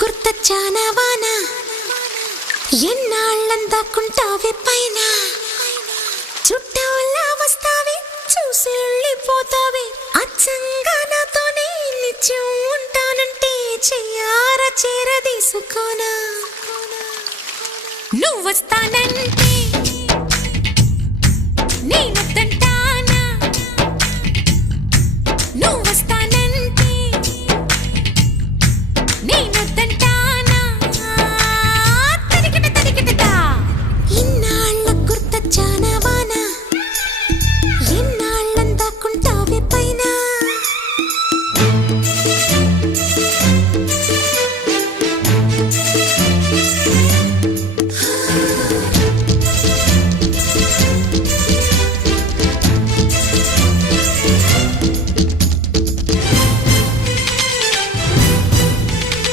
గుర్తొచ్చానా వాన ఎన్నాళ్ళందాకుంటావే పైన చుట్టూలా వస్తావే చూసి వెళ్ళిపోతావే అచ్చంగా నాతోనే నిత్యం ఉంటానంటే చెయ్యార చేరదీసుకోనా నువ్వు వస్తానంటే